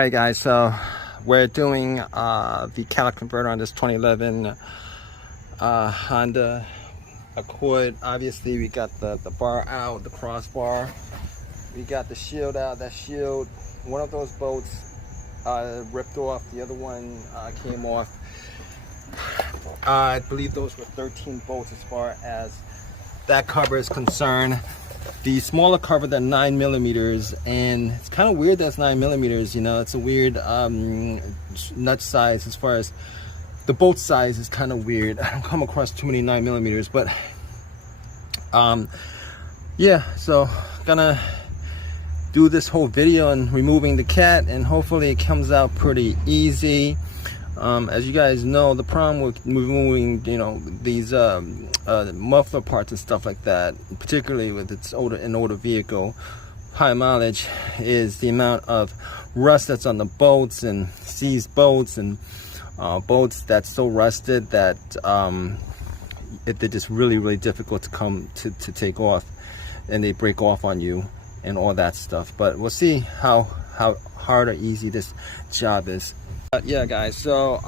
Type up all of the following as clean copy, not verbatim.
Alright guys, so we're doing the catalytic converter on this 2011 Honda Accord. Obviously we got the bar out, the crossbar. We got the shield out. That shield, one of those bolts ripped off, the other one came off. I believe those were 13 bolts as far as that cover is concerned. The smaller cover than 9 millimeters, and it's kind of weird that's 9 millimeters. You know, it's a weird nut size as far as the bolt size is kind of weird. I don't come across too many 9 millimeters, but yeah. So gonna do this whole video on removing the cat, and hopefully it comes out pretty easy. As you guys know, the problem with removing, you know, these muffler parts and stuff like that, particularly with an older vehicle, high mileage, is the amount of rust that's on the bolts and seized bolts and bolts that's so rusted that they're just really difficult to take off, and they break off on you and all that stuff. But we'll see how hard or easy this job is. Yeah guys, so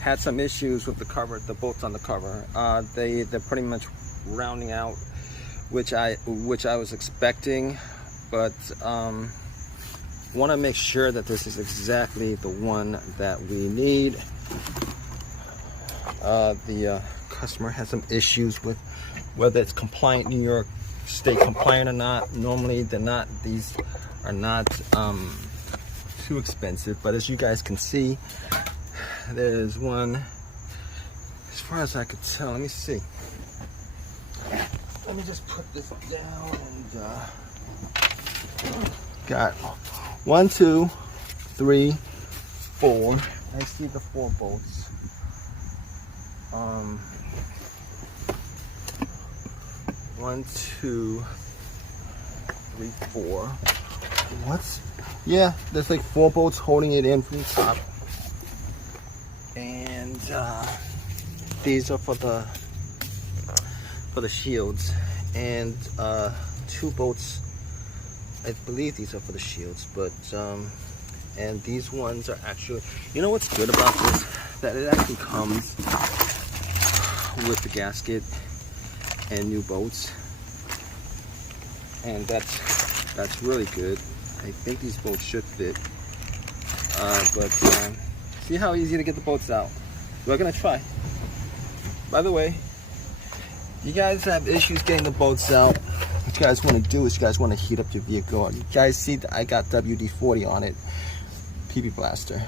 had some issues with the cover, the bolts on the cover. They're pretty much rounding out, which I was expecting, but want to make sure that this is exactly the one that we need. The customer has some issues with whether it's compliant, New York State compliant or not. Normally they're not. These are not too expensive, but as you guys can see, there's one, as far as I could tell. Let me see, let me just put this down, and got 1 2 3 4. I see the 4 bolts. 1 2 3 4. What's, yeah, there's like 4 bolts holding it in from the top, and these are for the shields, and 2 bolts, I believe these are for the shields, but and these ones are actually, you know what's good about this, that it actually comes with the gasket and new bolts, and that's really good. I think these bolts should fit, but see how easy to get the bolts out. We're gonna try. By the way, you guys have issues getting the bolts out. What you guys want to do is you guys want to heat up your vehicle. You guys see that I got WD-40 on it, PB blaster.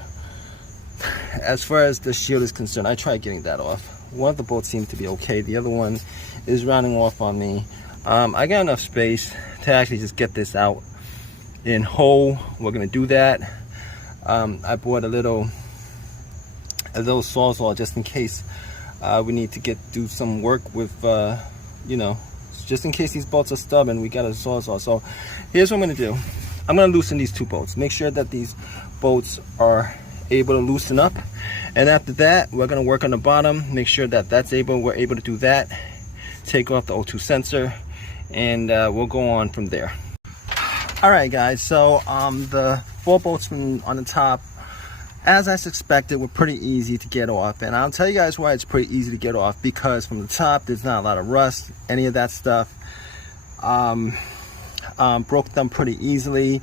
As far as the shield is concerned, I tried getting that off. One of the bolts seemed to be okay. The other one is rounding off on me. I got enough space to actually just get this out in whole. We're gonna do that. I bought a little sawzall just in case we need to do some work with, you know, just in case these bolts are stubborn. We got a sawzall. So here's what I'm gonna do. I'm gonna loosen these 2 bolts. Make sure that these bolts are able to loosen up, and after that we're gonna work on the bottom. Make sure that we're able to do that. Take off the O2 sensor, and we'll go on from there. Alright guys, so the 4 bolts on the top, as I suspected, were pretty easy to get off, and I'll tell you guys why it's pretty easy to get off. Because from the top there's not a lot of rust, any of that stuff. Broke them pretty easily.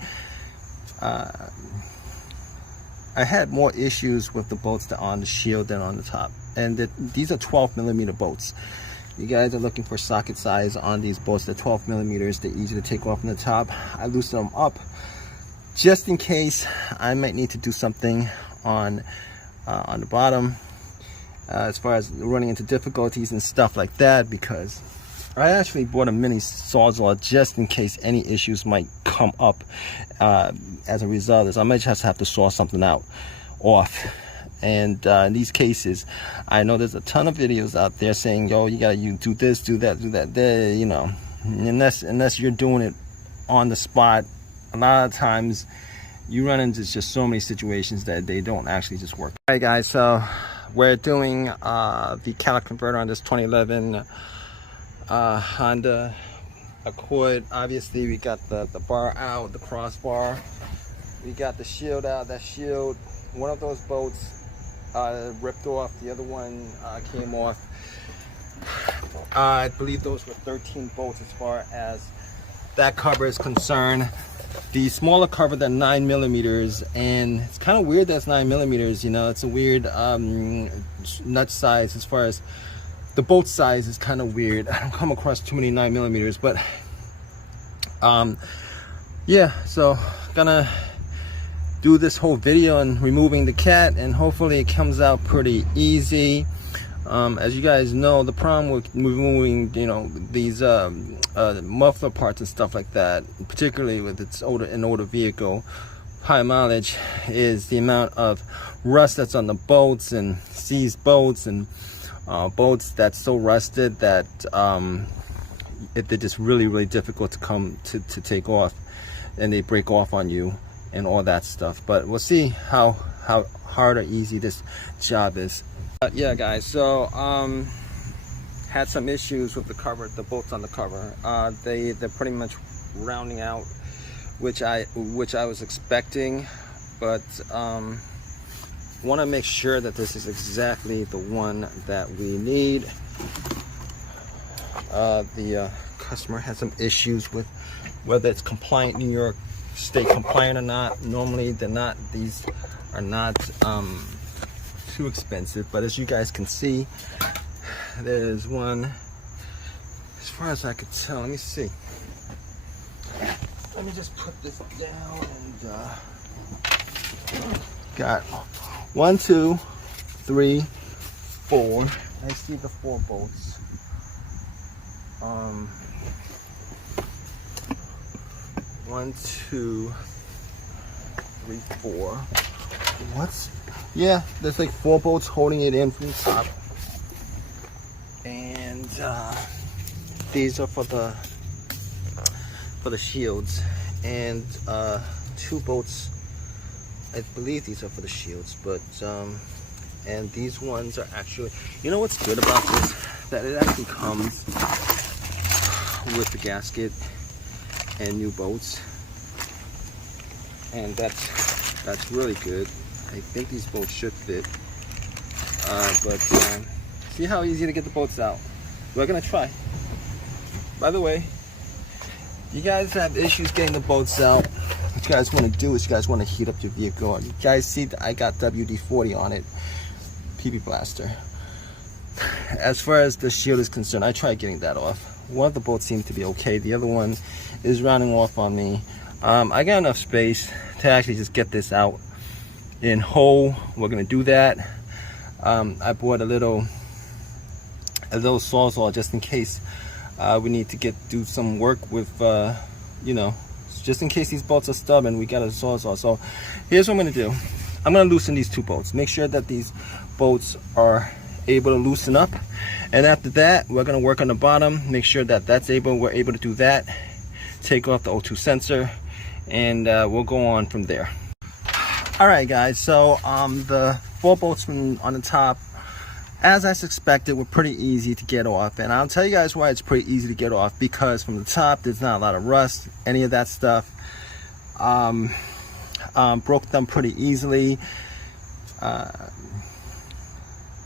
I had more issues with the bolts that are on the shield than on the top, and these are 12 millimeter bolts. You guys are looking for socket size on these bolts. They're 12 millimeters. They're easy to take off from the top. I loosen them up just in case I might need to do something on the bottom, as far as running into difficulties and stuff like that, because I actually bought a mini sawzall just in case any issues might come up as a result of this. I might just have to saw something off. And in these cases, I know there's a ton of videos out there saying, yo, you do this, do that, do that. You know, unless you're doing it on the spot, a lot of times you run into just so many situations that they don't actually just work. Alright guys, so we're doing the catalytic converter on this 2011 Honda Accord. Obviously we got the bar out, the crossbar. We got the shield out. That shield, one of those bolts ripped off, the other one came off. I believe those were 13 bolts as far as that cover is concerned. The smaller cover than 9 millimeters, and it's kind of weird that's 9 millimeters. You know, it's a weird nut size as far as the bolt size is kind of weird. I don't come across too many 9 millimeters, but yeah. So gonna do this whole video on removing the cat, and hopefully it comes out pretty easy. As you guys know, the problem with removing, you know, these muffler parts and stuff like that, particularly with an older vehicle, high mileage, is the amount of rust that's on the bolts and seized bolts and bolts that's so rusted that they're just really difficult to take off, and they break off on you and all that stuff. But we'll see how hard or easy this job is. Yeah, guys, so had some issues with the cover, the bolts on the cover. They're pretty much rounding out, which I was expecting, but want to make sure that this is exactly the one that we need. The customer had some issues with whether it's compliant, New York State compliant or not. Normally they're not. These are not too expensive, but as you guys can see, there's one, as far as I could tell. Let me see, let me just put this down, and got 1, 2, 3, 4. I see the 4 bolts. 1, 2, 3, 4. What's, yeah, there's like 4 bolts holding it in from the top, and these are for the shields, and 2 bolts, I believe these are for the shields, but and these ones are actually, you know what's good about this, that it actually comes with the gasket and new bolts, and that's really good. I think these bolts should fit, but see how easy to get the bolts out. We're gonna try. By the way, you guys have issues getting the bolts out. What you guys want to do is you guys want to heat up your vehicle. You guys see that I got WD-40 on it, PB blaster. As far as the shield is concerned, I tried getting that off. One of the bolts seemed to be okay. The other one is rounding off on me. I got enough space to actually just get this out in whole. We're gonna do that. I bought a little sawzall just in case we need to do some work with, you know, just in case these bolts are stubborn. We got a sawzall. So here's what I'm gonna do. I'm gonna loosen these 2 bolts. Make sure that these bolts are able to loosen up, and after that we're gonna work on the bottom. Make sure that we're able to do that. Take off the O2 sensor, and we'll go on from there. Alright guys, so the 4 bolts on the top, as I suspected, were pretty easy to get off, and I'll tell you guys why it's pretty easy to get off. Because from the top there's not a lot of rust, any of that stuff. Broke them pretty easily.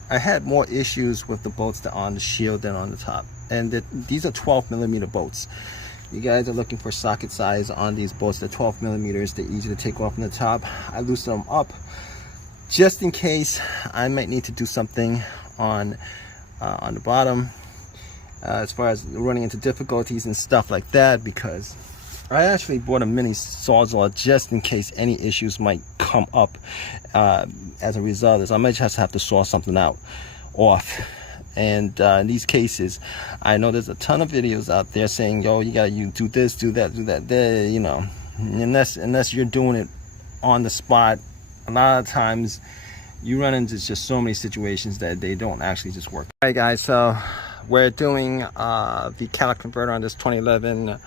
I had more issues with the bolts that are on the shield than on the top, and these are 12 millimeter bolts. You guys are looking for socket size on these bolts. They're 12 millimeters. They're easy to take off from the top. I loosen them up just in case I might need to do something on the bottom, as far as running into difficulties and stuff like that, because I actually bought a mini sawzall just in case any issues might come up as a result of this. I might just have to saw something off. And in these cases, I know there's a ton of videos out there saying, yo, you do this, do that, do that. You know, unless you're doing it on the spot, a lot of times you run into just so many situations that they don't actually just work. All right, guys, so we're doing the catalytic converter on this 2011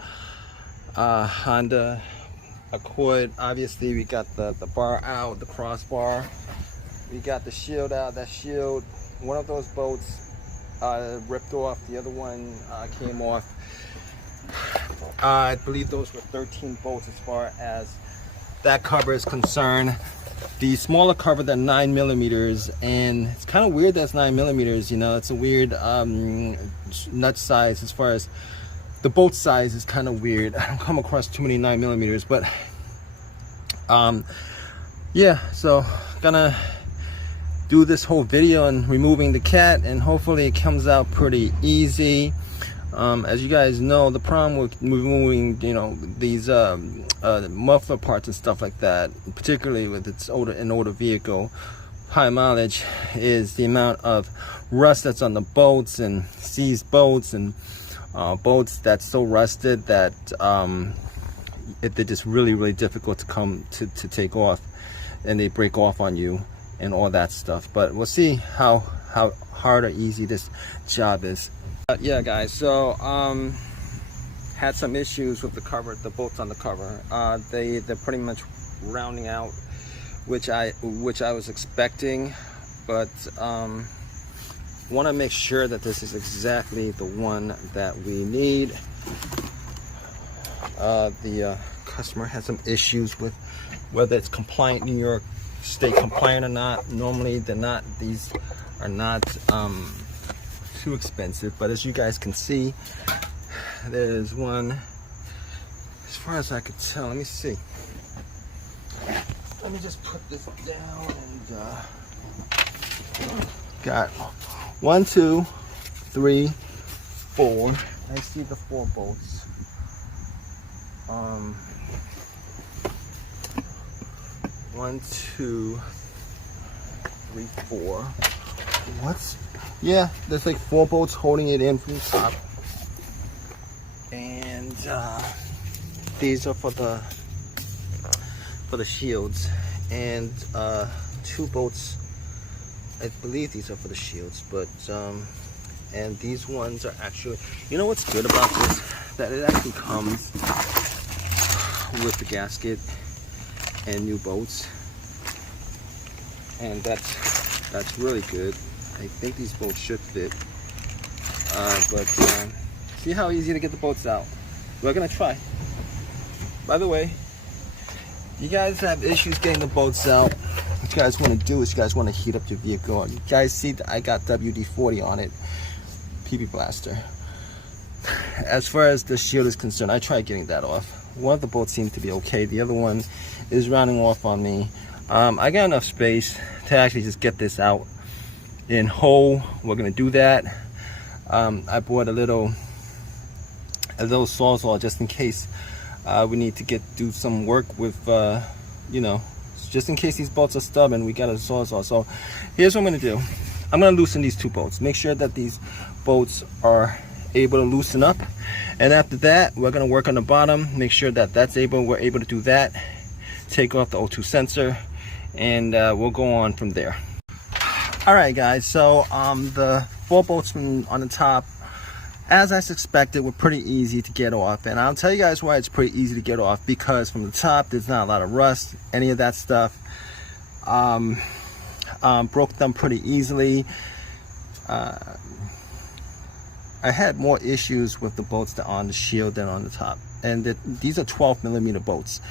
Honda Accord. Obviously, we got the bar out, the crossbar. We got the shield out. That shield, one of those bolts ripped off, the other one came off. I believe those were 13 bolts as far as that cover is concerned. The smaller cover than 9 millimeters, and it's kind of weird that's 9 millimeters. You know, it's a weird nut size as far as the bolt size is kind of weird. I don't come across too many 9 millimeters, but yeah. So gonna do this whole video on removing the cat, and hopefully it comes out pretty easy. As you guys know, the problem with removing, you know, these muffler parts and stuff like that, particularly with an older vehicle, high mileage, is the amount of rust that's on the bolts and seized bolts and bolts that's so rusted that they're just really difficult to take off, and they break off on you and all that stuff. But we'll see how hard or easy this job is. Yeah, guys, so had some issues with the cover, the bolts on the cover. They're pretty much rounding out, which I was expecting, but want to make sure that this is exactly the one that we need. The customer has some issues with whether it's compliant, New York State compliant or not. Normally they're not. These are not too expensive, but as you guys can see, there's one, as far as I could tell. Let me see, let me just put this down, and got 1, 2, 3, 4. I see the 4 bolts. 1, 2, 3, 4. What's, yeah, there's like 4 bolts holding it in from the top, and these are for the shields, and 2 bolts, I believe these are for the shields, but and these ones are actually, you know what's good about this, that it actually comes with the gasket and new bolts, and that's really good. I think these bolts should fit, but see how easy to get the bolts out. We're gonna try. By the way, you guys have issues getting the bolts out. What you guys want to do is you guys want to heat up your vehicle. You guys see that I got WD-40 on it, PB blaster. As far as the shield is concerned, I tried getting that off. One of the bolts seemed to be okay. The other one is rounding off on me. I got enough space to actually just get this out in whole. We're gonna do that. I bought a little sawzall just in case we need to do some work with, you know, just in case these bolts are stubborn. We got a sawzall. So here's what I'm gonna do. I'm gonna loosen these 2 bolts. Make sure that these bolts are able to loosen up, and after that we're gonna work on the bottom. Make sure that we're able to do that. Take off the O2 sensor, and we'll go on from there. All right, guys, so the 4 bolts on the top, as I suspected, were pretty easy to get off, and I'll tell you guys why it's pretty easy to get off, because from the top there's not a lot of rust, any of that stuff. Broke them pretty easily. I had more issues with the bolts that are on the shield than on the top, and these are 12 millimeter bolts.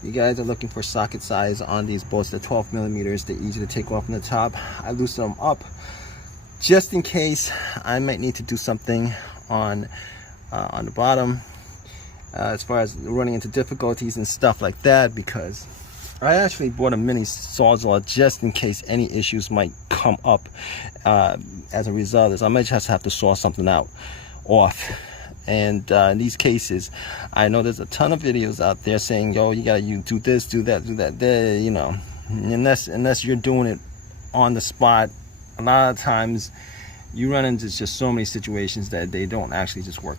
You guys are looking for socket size on these bolts. They're 12 millimeters. They're easy to take off from the top. I loosen them up just in case I might need to do something on the bottom, as far as running into difficulties and stuff like that, because I actually bought a mini sawzall just in case any issues might come up as a result of this. I might just have to saw something off. And in these cases, I know there's a ton of videos out there saying, yo, you gotta do this, do that, you know, unless you're doing it on the spot. A lot of times you run into just so many situations that they don't actually just work